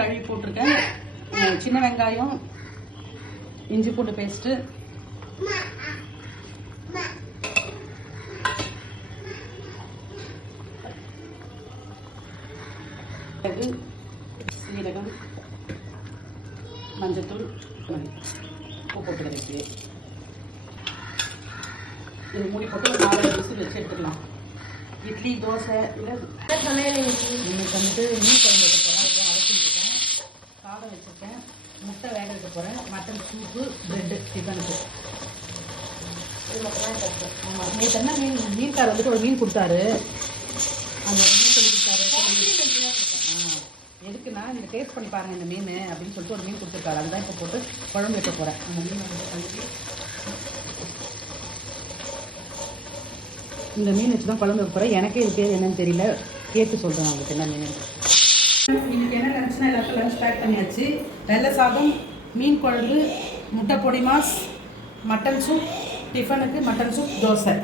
கழுவி போட்டிருக்கேன். சின்ன வெங்காயம், இஞ்சி பூண்டு பேஸ்ட்டு, மிளகு, சீரகம், மஞ்சத்தூள், உப்பு போட்டுக்கிறதுக்கு இது மூடி போட்டு 4 விசில் வச்சு எடுத்துக்கலாம். இட்லி, தோசை இல்லை இன்னைக்கு வந்துட்டு மீன் குழம்பு வைக்க போகிறேன். அதுக்கு அரைச்சிருக்கேன். சாதம் வச்சுருக்கேன். முட்டை வேக வைக்க போகிறேன். மட்டன் சூப்பு, ப்ரெட்டு டிஃபனுக்கு. ஆமாம், நேற்று என்ன மீன்கார் வந்துட்டு ஒரு மீன் கொடுத்தாரு. அந்த மீன் சொல்லி கொடுத்தாரு. எதுக்குன்னா நீங்கள் டேஸ்ட் பண்ணி பாருங்கள் இந்த மீன் அப்படின்னு சொல்லிட்டு ஒரு மீன் கொடுத்துருக்காரு. அதுதான் இப்போ போட்டு குழம்பு வைக்க போகிறேன். அந்த மீன் வந்து கழுவி இந்த மீன் வச்சு தான் குழம்பு வைக்க போகிறேன். எனக்கே இது பேர் என்னன்னு தெரியல. கேட்டு சொல்கிறேன் உங்களுக்கு என்ன மீன். இன்னைக்கு என்ன லஞ்ச்னா எல்லாருக்கும் லஞ்ச் பேக் பண்ணியாச்சு. வெள்ளை சாதம், மீன் குழம்பு, முட்டை பொடி மாஸ், மட்டன் சூப், டிஃபனுக்கு மட்டன் சூப், தோசை.